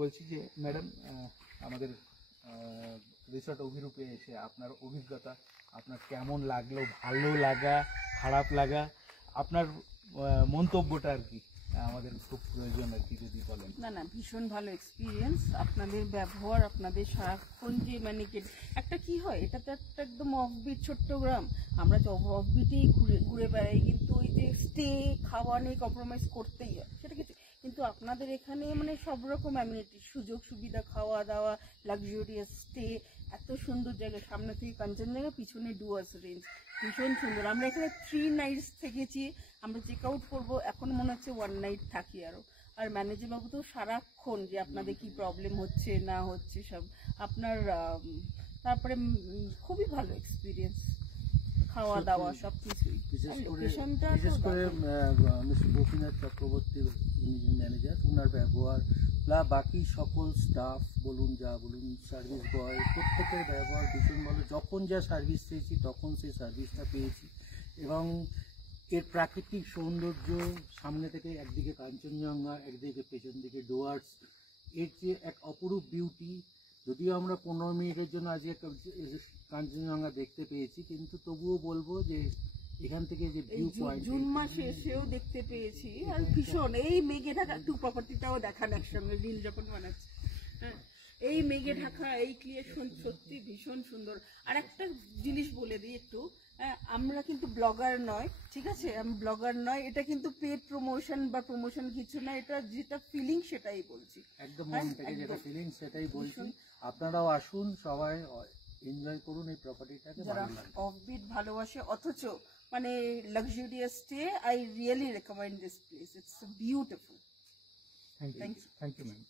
বলছি যে ম্যাডাম, আমাদের রিসর্ট অভিরূপে এসে আপনার অভিজ্ঞতা, আপনার কেমন লাগলো, ভালো লাগা, খারাপ লাগা, আপনার মন্তব্যটা আর কি আমাদের খুব প্রয়োজন আর কি, যদি বলেন। না ভীষণ ভালো এক্সপিরিয়েন্স। আপনাদের ব্যবহার, আপনাদের সারাক্ষণ যে মানে একটা কি হয়, এটা তো একটা একদম অফবিট ছোট্ট গ্রাম, আমরা তো অফবিটেই ঘুরে বেড়াই, কিন্তু ওই যে স্টে খাওয়া নিয়ে কম্প্রোমাইজ করতেই হয়, সেটা কিছু। কিন্তু আপনাদের এখানে মানে সব রকম অ্যামিনিটি, সুযোগ সুবিধা, খাওয়া দাওয়া, লাক্সারিয়াস স্টে, এত সুন্দর জায়গা, সামনে থেকে কাঞ্চনজঙ্ঘা, পিছনে ডুয়ার্স রেঞ্জ, ভীষণ সুন্দর। আমরা এখানে 3 নাইটস থেকেছি, আমরা চেক আউট করবো, এখন মনে হচ্ছে 1 নাইট থাকি আরো। আর ম্যানেজার বাবু তো সারাক্ষণ যে আপনাদের কি প্রবলেম হচ্ছে না হচ্ছে সব আপনার, তারপরে খুবই ভালো এক্সপিরিয়েন্স, খাওয়া দাওয়া সব কিছুই। লোকেশনটা বিশেষ করে মিস্টার গোপীনাথ চক্রবর্তী ম্যানেজার, ওনার ব্যবহার বা বাকি সকল স্টাফ বলুন, যা বলুন, সার্ভিস বয়, প্রত্যেকের ব্যবহার ভীষণ ভালো। যখন যা সার্ভিস চেয়েছি তখন সেই সার্ভিসটা পেয়েছি। এবং এর প্রাকৃতিক সৌন্দর্য, সামনে থেকে একদিকে কাঞ্চনজঙ্ঘা, একদিকে পেছন দিকে ডুয়ার্স, এর যে এক অপরূপ বিউটি। যদিও আমরা 15 মিনিটের জন্য আজকে কাঞ্চনজঙ্ঘা দেখতে পেয়েছি, কিন্তু তবুও বলবো যে এখান থেকে যে ভিউ পয়েন্ট, জুন মাসে এসেও দেখতে পেয়েছি। আর ভীষণ এই মেঘে ঢাকা টু প্রপার্টিটাও দেখান একসঙ্গে রিল যখন বানাচ্ছে, হ্যাঁ, এই মেঘে ঢাকা, এই ক্লিয়ার, সত্যি ভীষণ সুন্দর। আর একটা জিনিস বলে দিই একটু, আমরা কিন্তু ব্লগার নয়, ঠিক আছে, আমি ব্লগার নয়, এটা কিন্তু পেড প্রমোশন বা প্রমোশন কিছু না, এটা যেটা ফিলিং সেটাই বলছি, একদম মন থেকে যেটা ফিলিং সেটাই বলছি। আপনারাও আসুন, সবাই এনজয় করুন এই প্রপার্টিটাকে। যারা অফবিট ভালোবাসে অথচ মানে luxurious stay, I really recommend this place, it's beautiful. Thank you ma'am.